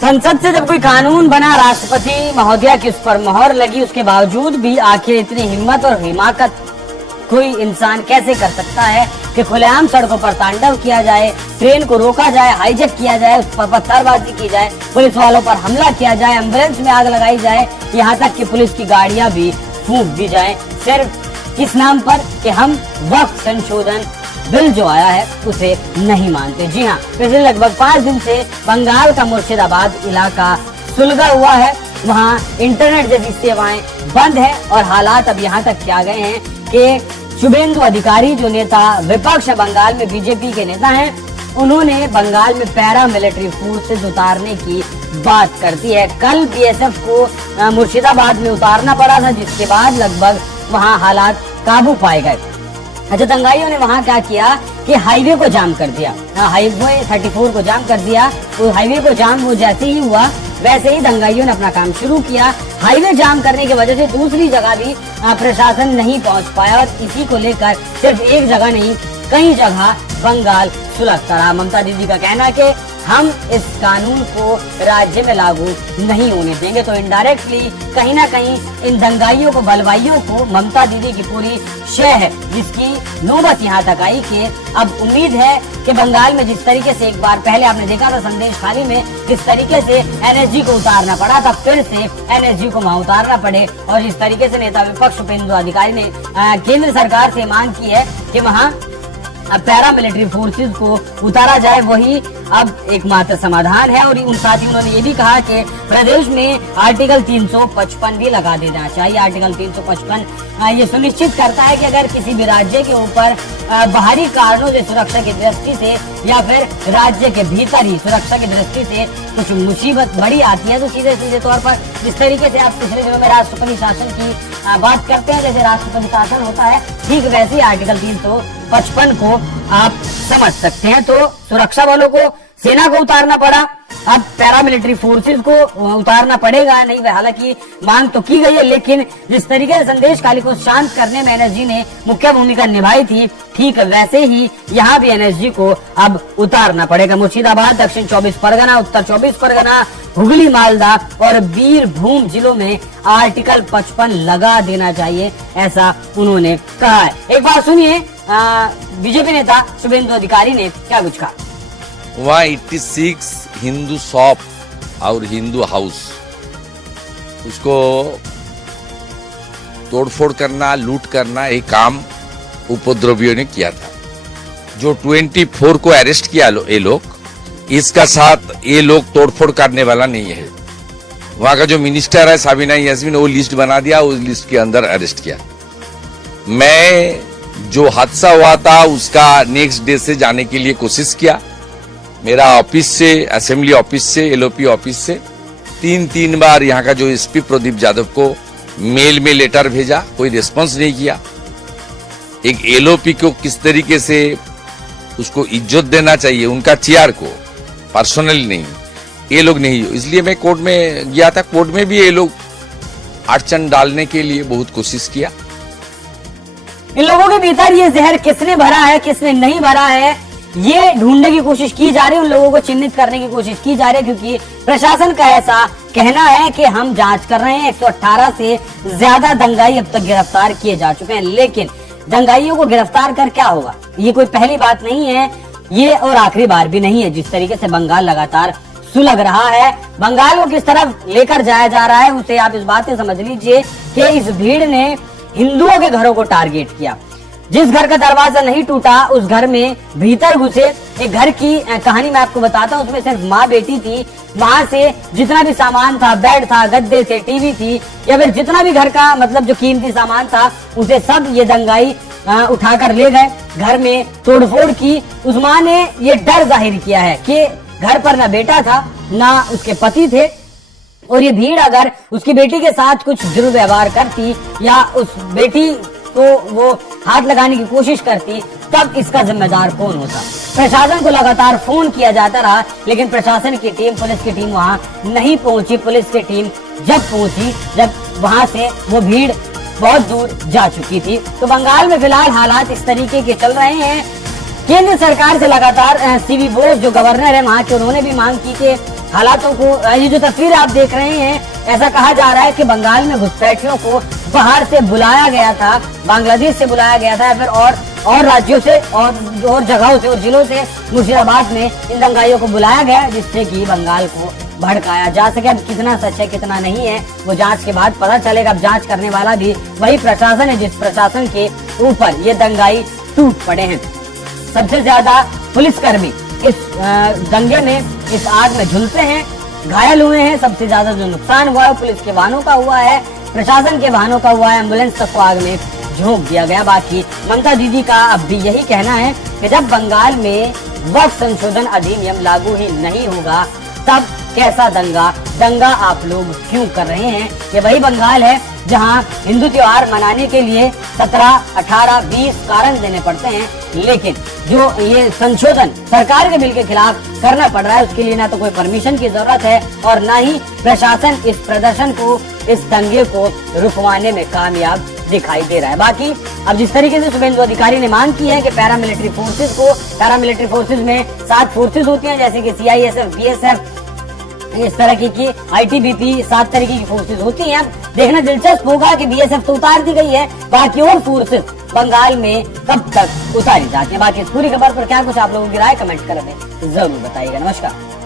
संसद से जब कोई कानून बना, राष्ट्रपति महोदया की उस पर मोहर लगी, उसके बावजूद भी आखिर इतनी हिम्मत और हिमाकत कोई इंसान कैसे कर सकता है कि खुलेआम सड़कों पर तांडव किया जाए, ट्रेन को रोका जाए, हाईजैक किया जाए, उस पर पत्थरबाजी की जाए, पुलिस वालों पर हमला किया जाए, एम्बुलेंस में आग लगाई जाए, यहाँ तक कि पुलिस की गाड़ियां भी फूंक दी जाए, सिर्फ किस नाम पर कि हम वक्त संशोधन बिल जो आया है उसे नहीं मानते। जी हाँ, पिछले लगभग 5 दिन से बंगाल का मुर्शिदाबाद इलाका सुलगा हुआ है। वहाँ इंटरनेट जैसी सेवाएं बंद है और हालात अब यहाँ तक आ गए हैं कि शुभेंदु अधिकारी जो नेता विपक्ष बंगाल में बीजेपी के नेता हैं, उन्होंने बंगाल में पैरा मिलिट्री फोर्सेज उतारने की बात करती है। कल बीएसएफ को मुर्शिदाबाद में उतारना पड़ा था, जिसके बाद लगभग वहाँ हालात काबू पाए गए। अच्छा, दंगाइयों ने वहाँ क्या किया कि हाईवे को जाम कर दिया, हाईवे 34 को जाम कर दिया। तो हाईवे को जाम वो जैसे ही हुआ वैसे ही दंगाइयों ने अपना काम शुरू किया। हाईवे जाम करने की वजह से दूसरी जगह भी प्रशासन नहीं पहुँच पाया और इसी को लेकर सिर्फ एक जगह नहीं, कई जगह बंगाल सुलगता रहा। ममता दीदी का कहना है कि हम इस कानून को राज्य में लागू नहीं होने देंगे। तो इनडायरेक्टली कहीं ना कहीं इन दंगाइयों को, बलवाइयों को ममता दीदी की पूरी शय है, जिसकी नौबत यहाँ तक आई कि अब उम्मीद है कि बंगाल में जिस तरीके से एक बार पहले आपने देखा था संदेश खाली में जिस तरीके से एनएसजी को उतारना पड़ा था, फिर से एनएसजी को वहाँ उतारना पड़े। और जिस तरीके से नेता विपक्ष शुभेंदु अधिकारी ने केंद्र सरकार से मांग की है कि वहाँ पैरा मिलिट्री फोर्सेज को उतारा जाए, वही अब एकमात्र समाधान है। और साथ ही उन्होंने ये भी कहा कि प्रदेश में आर्टिकल 355 भी लगा देना चाहिए। आर्टिकल 355 ये सुनिश्चित करता है कि अगर किसी भी राज्य के ऊपर बाहरी कारणों से, सुरक्षा की दृष्टि से या फिर राज्य के भीतर ही सुरक्षा की दृष्टि से कुछ मुसीबत बड़ी आती है, तो सीधे सीधे तौर पर जिस तरीके से आप पिछले दिनों में राष्ट्रपति शासन की बात करते हैं, जैसे राष्ट्रपति शासन होता है, ठीक वैसे ही आर्टिकल 355 को आप समझ सकते हैं। तो सुरक्षा बलों को, सेना को उतारना पड़ा, अब पैरामिलिट्री फोर्सेस को उतारना पड़ेगा। नहीं, हालांकि मांग तो की गई है, लेकिन जिस तरीके से संदेश खाली को शांत करने में एनएसजी ने मुख्य भूमिका निभाई थी, ठीक वैसे ही यहाँ भी एनएसजी को अब उतारना पड़ेगा। मुर्शिदाबाद, दक्षिण 24 परगना, उत्तर 24 परगना, हुगली, मालदा और बीरभूम जिलों में आर्टिकल 55 लगा देना चाहिए, ऐसा उन्होंने कहा है। एक बात सुनिए बीजेपी नेता शुभेंदु अधिकारी ने क्या कुछ कहा। वहाँ 86 हिंदू शॉप और हिंदू हाउस, उसको तोड़फोड़ करना, लूट करना, ये काम उपद्रवियों ने किया था। जो 24 को अरेस्ट किया ये लोग, इसका साथ ये लोग तोड़फोड़ करने वाला नहीं है। वहां का जो मिनिस्टर है साबिना यास्मीन, वो लिस्ट बना दिया, उस लिस्ट के अंदर अरेस्ट किया। मैं जो हादसा हुआ था उसका नेक्स्ट डे से जाने के लिए कोशिश किया। मेरा ऑफिस से, असेंबली ऑफिस से, एलओपी ऑफिस से 3 बार यहाँ का जो एसपी प्रदीप यादव को मेल में लेटर भेजा, कोई रिस्पांस नहीं किया। एक एलओपी को किस तरीके से उसको इज्जत देना चाहिए, उनका चेयर को, पर्सनली नहीं, ये लोग नहीं। इसलिए मैं कोर्ट में गया था, कोर्ट में भी ये लोग अड़चन डालने के लिए बहुत कोशिश किया। इन लोगों के भीतर ये जहर किसने भरा है, किसने नहीं भरा है, ये ढूंढने की कोशिश की जा रही है, उन लोगों को चिन्हित करने की कोशिश की जा रही है, क्योंकि प्रशासन का ऐसा कहना है कि हम जांच कर रहे हैं। 118 से ज्यादा दंगाई अब तक गिरफ्तार किए जा चुके हैं, लेकिन दंगाइयों को गिरफ्तार कर क्या होगा, ये कोई पहली बात नहीं है, ये और आखिरी बार भी नहीं है। जिस तरीके से बंगाल लगातार सुलग रहा है, बंगाल को किस तरफ लेकर जाया जा रहा है, उसे आप इस बात से समझ लीजिए कि इस भीड़ ने हिंदुओं के घरों को टारगेट किया। जिस घर का दरवाजा नहीं टूटा, उस घर में भीतर घुसे। एक घर की कहानी मैं आपको बताता हूँ, उसमें सिर्फ माँ बेटी थी। वहां से जितना भी सामान था, बेड था, गद्दे थे, टीवी थी, या फिर जितना भी घर का मतलब जो कीमती सामान था, उसे सब ये दंगाई उठाकर ले गए। घर में तोड़फोड़ की। उस माँ ने ये डर जाहिर किया है कि घर पर ना बेटा था, ना उसके पति थे, और ये भीड़ अगर उसकी बेटी के साथ कुछ दुर्व्यवहार करती या उस बेटी को वो हाथ लगाने की कोशिश करती, तब इसका जिम्मेदार कौन होता। प्रशासन को लगातार फोन किया जाता रहा, लेकिन प्रशासन की टीम, पुलिस की टीम वहां नहीं पहुंची। पुलिस की टीम जब पहुंची, जब वहां से वो भीड़ बहुत दूर जा चुकी थी। तो बंगाल में फिलहाल हालात इस तरीके के चल रहे हैं केंद्र सरकार से लगातार सीवी बोस जो गवर्नर है वहां के, उन्होंने भी मांग की कि हालातों को, ये जो तस्वीर आप देख रहे हैं, ऐसा कहा जा रहा है कि बंगाल में घुसपैठियों को बाहर से बुलाया गया था, बांग्लादेश से बुलाया गया था, या फिर और राज्यों से और जगहों से और जिलों से मुर्शिदाबाद में इन दंगाइयों को बुलाया गया, जिससे कि बंगाल को भड़काया जा सके। अब कितना सच है कितना नहीं है वो जांच के बाद पता चलेगा। अब जांच करने वाला भी वही प्रशासन है जिस प्रशासन के ऊपर ये दंगाई टूट पड़े हैं। सबसे ज्यादा पुलिसकर्मी इस दंगे में, इस आग में झुलसे हैं, घायल हुए हैं। सबसे ज्यादा जो नुकसान हुआ है पुलिस के वाहनों का हुआ है, प्रशासन के वाहनों का हुआ है, एम्बुलेंस तक को आग में झोंक दिया गया। बाकी ममता दीदी का अब भी यही कहना है कि जब बंगाल में वक्फ संशोधन अधिनियम लागू ही नहीं होगा तब कैसा दंगा आप लोग क्यों कर रहे हैं। ये वही बंगाल है जहां हिंदू त्योहार मनाने के लिए 17, 18, 20 कारण देने पड़ते हैं, लेकिन जो ये संशोधन सरकार के बिल के खिलाफ करना पड़ रहा है उसके लिए ना तो कोई परमिशन की जरूरत है और ना ही प्रशासन इस प्रदर्शन को, इस दंगे को रुकवाने में कामयाब दिखाई दे रहा है। बाकी अब जिस तरीके से शुभेंदु अधिकारी ने मांग की है कि पैरामिलिट्री फोर्सेज में 7 फोर्सेज होती हैं, जैसे कि CISF, BSF, इस तरह की ITBP, 7 तरीके की फोर्सेज होती हैं। देखना दिलचस्प होगा कि BSF तो उतार दी गई है, बाकी और फोर्सेज बंगाल में कब तक उतारी जाती है। बाकी इस पूरी खबर पर क्या कुछ आप लोगों की राय कमेंट कर हमें जरूर बताइएगा। नमस्कार।